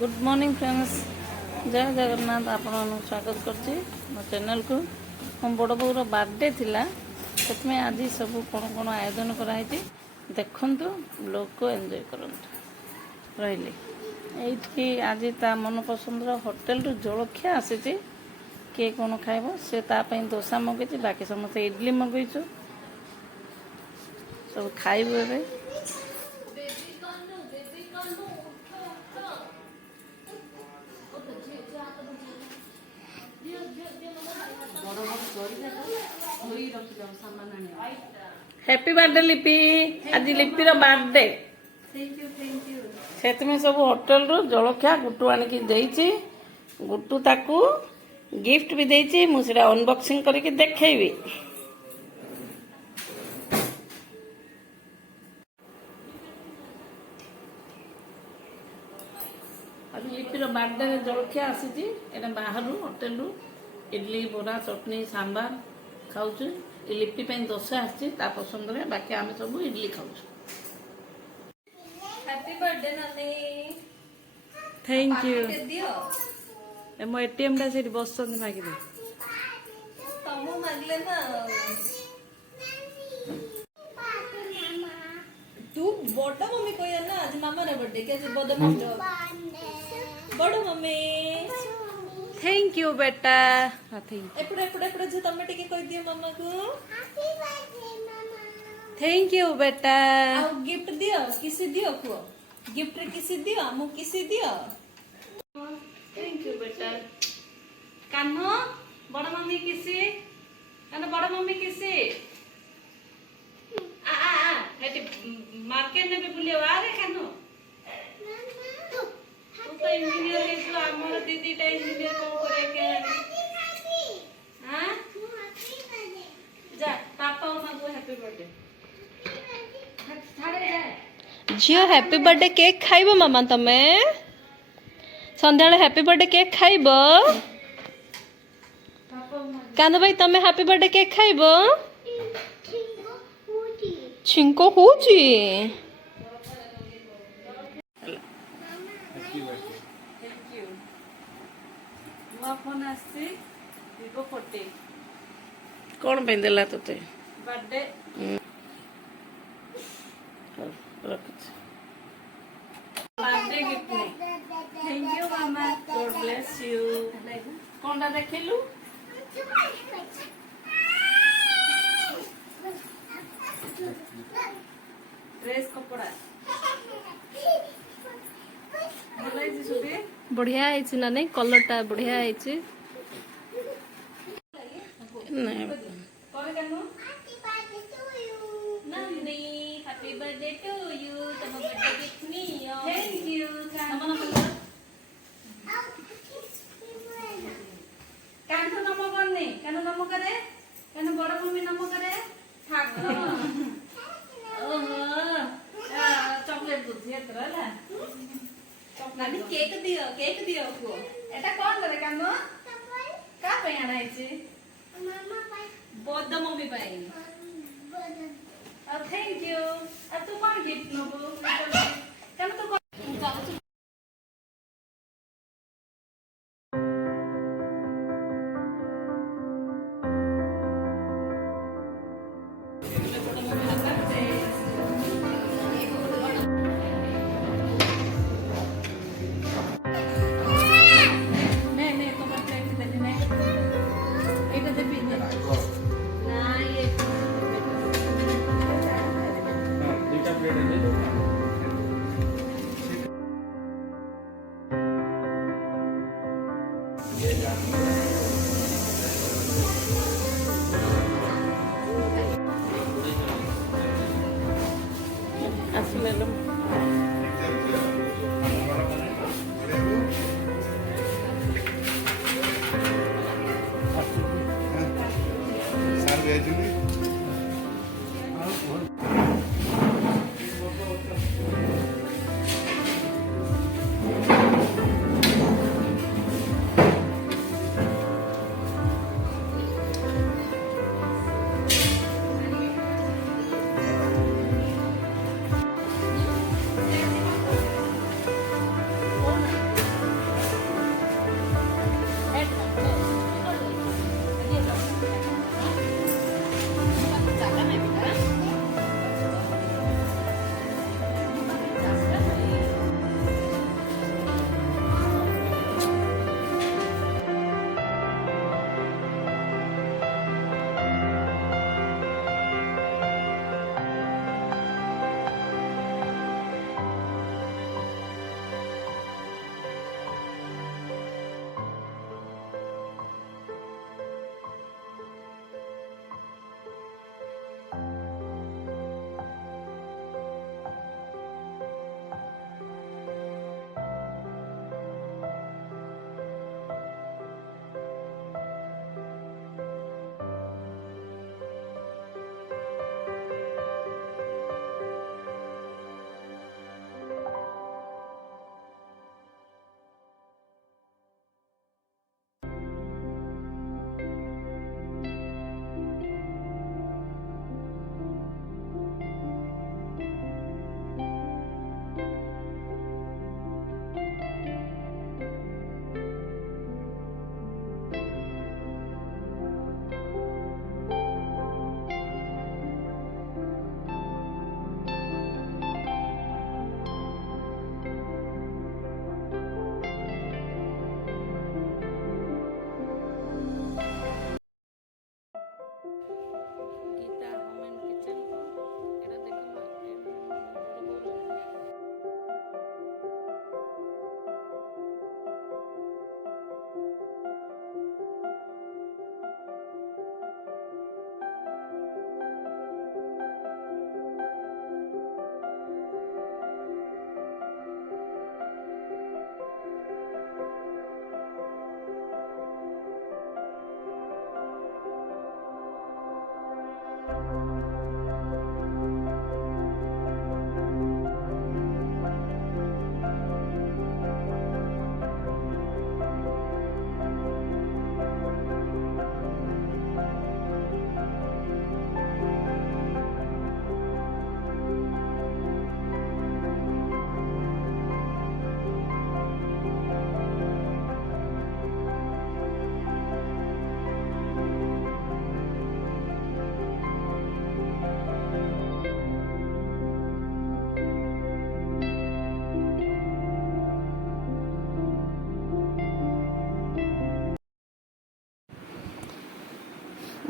Good morning friends, जय जगन्नाथ। आपण स्वागत करछि मो चैनल को। हम बड़ बोर बर्थडे थिला सेतमे आज सब कोन कोन आयोजन कराई देखंतु, लोग को एंजॉय करंतु रहिले। एइठी आज ता मन पसंद होटल रु जलखिया आसीछि। के कोन खाइबो से ता पई डोसा मगैछि, बाकी समस्त इडली मगैछु। सब खाइबो एबे। हैप्पी बर्थडे लिपि। आज लिपिर बर्थडे। से सब होटल रु जलखिया गुटू आनिकी देइछि। गुटू ताकू गिफ्ट भी देइछि। मु सेटा अनबॉक्सिंग करके देखैबी। आज लिपिर बर्थडे जलखिया आसीछि। एटा बाहरु होटल रु इडली बोरा चटनी सांबार खाऊछु। लिपि पे डोसा आसी ता पसंद रे, बाकी आम सब इडली खाऊछु। हैप्पी बर्थडे नानी। Thank you. के दियो मो एटीएम टा सेठी बसछन मागी दे। तमु मागले ना तू बड़ा मम्मी कोया ना आज मामा रे बर्थडे के आज बड़ा मम्मी बड़ा मम्मी थैंक यू बेटा। हां थैंक एपड़े जे तमे टिके कहि दियो मामा को happy birthday mama. Thank you बेटा। आ गिफ्ट दियो किसी दियो को गिफ्ट रे किसी दियो मु किसी दियो। थैंक यू बेटा। कान्हो बड़ मम्मी किसी कान्हो बड़ मम्मी किसी आ आ आ हेटी मार्केट ने भी बुलियो आ रे कान्हो। तू तो इंजीनियर हेतु हमर दीदी टा इंजीनियर कोन करे के हां जा पापा मामा को हैप्पी बर्थडे छाड़े जा। झियो हैप्पी बर्थडे केक खाइबो मामा तमे संध्याळे हैप्पी बर्थडे केक खाइबो। कान्हा भाई तमे हैप्पी बर्थडे केक खाइबो। छिंको होची थैंक यू। नुआ फोन आसी Vivo 40 कौन पे देला तोते बर्थडे रख बर्थडे गिफ्ट नहीं। थैंक यू मामा, गॉड ब्लेस यू। कोनटा देखिलु ड्रेस कपड़ा भलाई जी सुबे बढ़िया है ना नहीं कलर टा बढ़िया है नहीं कौन करनो नंदी हैप्पी बर्थडे टू यू तम बर्थडे गिफ्ट मी थैंक यू तम कान्हो नमो करने कान्हो नमो करे कान्हो बड़ मम्मी नमो करे ठाकुर ओहो चॉकलेट दूध एतरा ला नानी केक दियो को एटा कोन करे कान्हो का पे आना है मामा पास बड़ मम्मी पाई बदन थैंक यू। अब तू कौन गिफ्ट नबो कान्हो तो ले लो। सार भेजूंगी।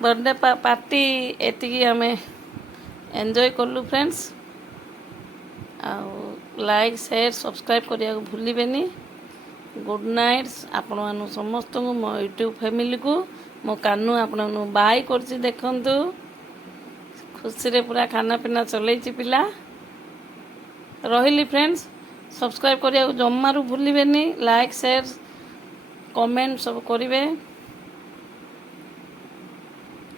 बर्थडे पार्टी एतिकी आम एंजॉय कलु फ्रेंड्स लाइक शेयर सब्सक्राइब करने को भूलिबेनी गुड नाइट आपण मानु समस्त को मो यूट्यूब फैमिली को मो कानू आपण बाय करछि देखंतु खुशी रे पूरा खाना पीना चलैछि पिला रहिली फ्रेंड्स सब्सक्राइब करिया को जम्मारू भूलिबेनी लाइक शेयर कमेंट सब करिवे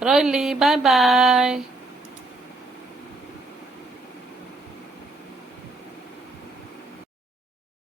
रहिली बाय बाय।